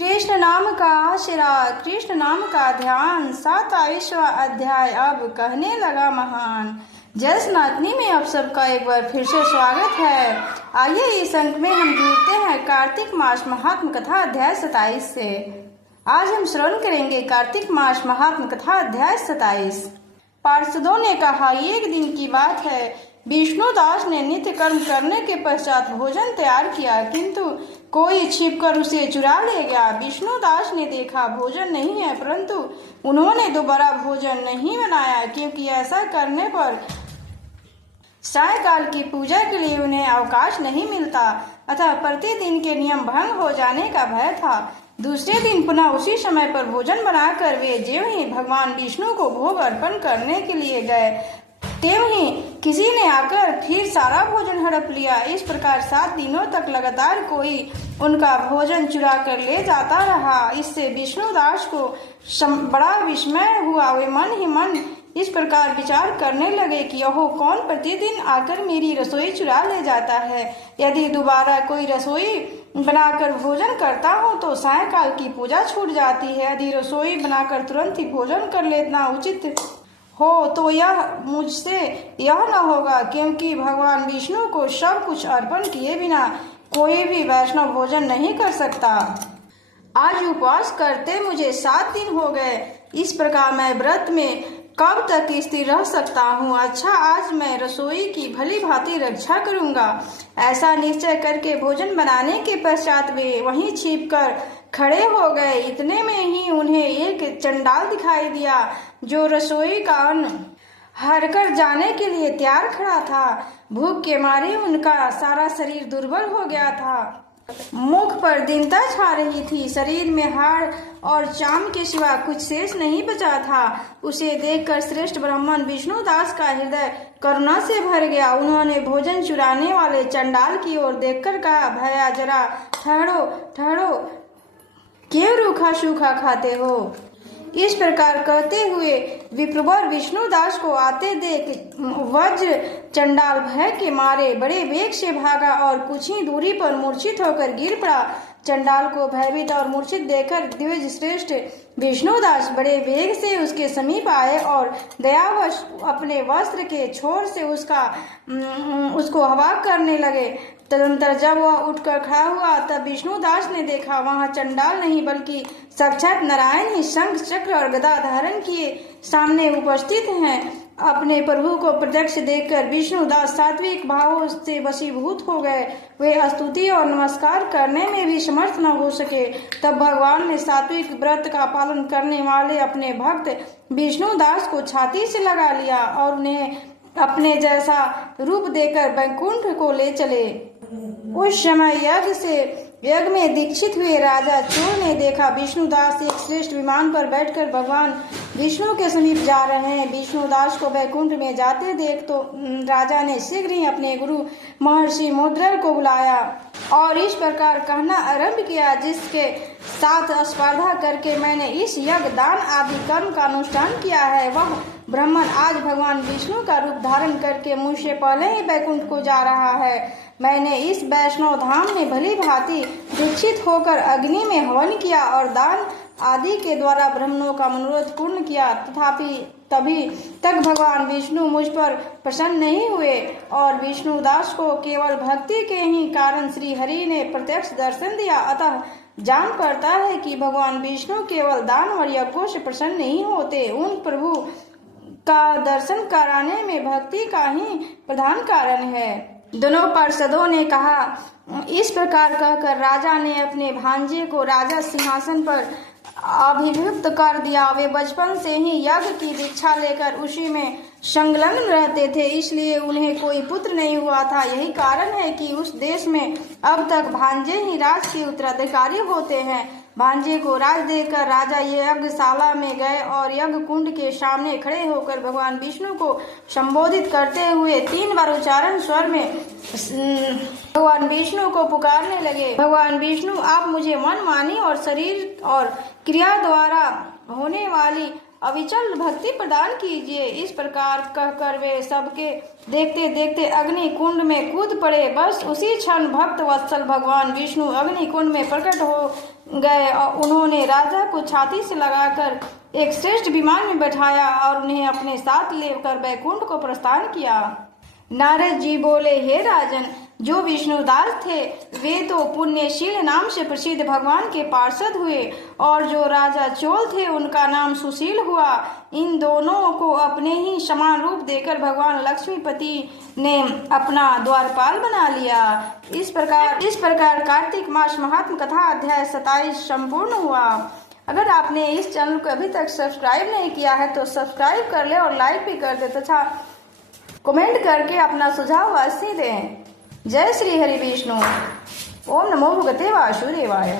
कृष्ण नाम का आशिरा, कृष्ण नाम का ध्यान। 27वां अध्याय अब कहने लगा महान। जस नातनी में आप सबका एक बार फिर से स्वागत है। आइए इस अंक में हम जुड़ते हैं कार्तिक मास महात्म कथा अध्याय 27 से। आज हम श्रवण करेंगे कार्तिक मास महात्म कथा अध्याय 27। पार्षदों ने कहा, एक दिन की बात है, विष्णुदास ने नित्य कर्म करने के पश्चात भोजन तैयार किया, किंतु कोई छिपकर उसे चुरा ले गया। विष्णुदास ने देखा भोजन नहीं है, परंतु उन्होंने दोबारा भोजन नहीं बनाया, क्योंकि ऐसा करने पर सायंकाल की पूजा के लिए उन्हें अवकाश नहीं मिलता, अतः प्रतिदिन के नियम भंग हो जाने का भय था। दूसरे दिन पुनः उसी समय पर भोजन बनाकर वे ज्यों ही भगवान विष्णु को भोग अर्पण करने के लिए गए, त्यों ही किसी ने आकर फिर सारा भोजन हड़प लिया। इस प्रकार 7 दिनों तक लगातार कोई उनका भोजन चुरा कर ले जाता रहा। इससे विष्णुदास को बड़ा विस्मय हुआ। वे मन ही मन इस प्रकार विचार करने लगे कि ओहो, कौन प्रतिदिन आकर मेरी रसोई चुरा ले जाता है। यदि दोबारा कोई रसोई बनाकर भोजन करता हूँ तो सायंकाल की पूजा छूट जाती है। यदि रसोई बनाकर तुरंत ही भोजन कर लेना उचित हो तो यह मुझसे यह न होगा, क्योंकि भगवान विष्णु को सब कुछ अर्पण किए बिना कोई भी वैष्णव भोजन नहीं कर सकता। आज उपवास करते मुझे 7 दिन हो गए। इस प्रकार मैं व्रत में कब तक स्थिर रह सकता हूँ। अच्छा, आज मैं रसोई की भली भांति रक्षा करूंगा। ऐसा निश्चय करके भोजन बनाने के पश्चात वे वहीं छिपकर खड़े हो गए। इतने में ही उन्हें एक चंडाल दिखाई दिया, जो रसोई का अन्न हरकर जाने के लिए तैयार खड़ा था। भूख के मारे उनका सारा शरीर दुर्बल हो गया था, मुख पर दीनता छा रही थी, शरीर में हाड़ और चाम के सिवा कुछ शेष नहीं बचा था। उसे देखकर श्रेष्ठ ब्राह्मण विष्णुदास का हृदय करुणा से भर गया। उन्होंने भोजन चुराने वाले चंडाल की ओर देखकर कहा, भैया जरा ठहरो ठहरो, क्यों रूखा सूखा खाते हो। इस प्रकार कहते हुए विप्रवर विष्णुदास को आते देख वज्र चंडाल भय के मारे बड़े वेग से भागा और कुछ ही दूरी पर मूर्छित होकर गिर पड़ा। चंडाल को भयभीत और मूर्छित देखकर द्विज श्रेष्ठ विष्णुदास बड़े वेग से उसके समीप आए और दयावश अपने वस्त्र के छोर से उसको हवा करने लगे। तदनंतर जब वह उठकर खड़ा हुआ तब विष्णुदास ने देखा वहां चंडाल नहीं बल्कि साक्षात नारायण ही शंख चक्र और गदा धारण किए सामने उपस्थित हैं। अपने प्रभु को प्रत्यक्ष देखकर विष्णुदास सात्विक भावों से वशीभूत हो गए। वे स्तुति और नमस्कार करने में भी समर्थ न हो सके। तब भगवान ने सात्विक व्रत का पालन करने वाले अपने भक्त विष्णुदास को छाती से लगा लिया और उन्हें अपने जैसा रूप देकर वैकुंठ को ले चले। उस समय यज्ञ में दीक्षित हुए राजा चोर ने देखा विष्णुदास एक श्रेष्ठ विमान पर बैठकर भगवान विष्णु के समीप जा रहे हैं। विष्णुदास को वैकुंठ में जाते देख तो राजा ने शीघ्र ही अपने गुरु महर्षि मुद्रल को बुलाया और इस प्रकार कहना आरंभ किया, जिसके साथ स्पर्धा करके मैंने इस यज्ञ दान आदि कर्म का अनुष्ठान किया है, वह ब्राह्मण आज भगवान विष्णु का रूप धारण करके मुझसे पहले ही वैकुंठ को जा रहा है। मैंने इस वैष्णव धाम में भली भांति दीक्षित होकर अग्नि में हवन किया और दान आदि के द्वारा ब्राह्मणों का मनोरथ पूर्ण किया, तथापि तभी तक भगवान विष्णु मुझ पर प्रसन्न नहीं हुए और विष्णुदास को केवल भक्ति के ही कारण श्री हरि ने प्रत्यक्ष दर्शन दिया। अतः जान पड़ता है कि भगवान विष्णु केवल दान और यज्ञों से प्रसन्न नहीं होते, उन प्रभु का दर्शन कराने में भक्ति का ही प्रधान कारण है। दोनों पार्षदों ने कहा। इस प्रकार कहकर राजा ने अपने भांजे को राजा सिंहासन पर अभिभुक्त कर दिया। वे बचपन से ही यज्ञ की दीक्षा लेकर उसी में संलग्न रहते थे, इसलिए उन्हें कोई पुत्र नहीं हुआ था। यही कारण है कि उस देश में अब तक भांजे ही राज के उत्तराधिकारी होते हैं। भांजे को राज देकर राजा यज्ञशाला में गए और यज्ञ कुंड के सामने खड़े होकर भगवान विष्णु को संबोधित करते हुए 3 बार उच्चारण स्वर में भगवान विष्णु को पुकारने लगे। भगवान विष्णु, आप मुझे मन, वाणी और शरीर और क्रिया द्वारा होने वाली अविचल भक्ति प्रदान कीजिए। इस प्रकार कहकर वे सबके देखते देखते अग्नि कुंड में कूद पड़े। बस उसी क्षण भक्त वत्सल भगवान विष्णु अग्नि कुंड में प्रकट हो गए और उन्होंने राजा को छाती से लगाकर एक श्रेष्ठ विमान में बैठाया और उन्हें अपने साथ लेकर वैकुंठ को प्रस्थान किया। नारद जी बोले, हे राजन, जो विष्णुदास थे वे तो पुण्यशील नाम से प्रसिद्ध भगवान के पार्षद हुए और जो राजा चोल थे उनका नाम सुशील हुआ। इन दोनों को अपने ही समान रूप देकर भगवान लक्ष्मीपति ने अपना द्वारपाल बना लिया। इस प्रकार कार्तिक मास महात्म कथा अध्याय 27 संपूर्ण हुआ। अगर आपने इस चैनल को अभी तक सब्सक्राइब नहीं किया है तो सब्सक्राइब कर ले और लाइक भी कर दे तथा कमेंट करके अपना सुझाव अवश्य दें। जय श्री हरि विष्णु। ओम नमो भगवते वासुदेवाय।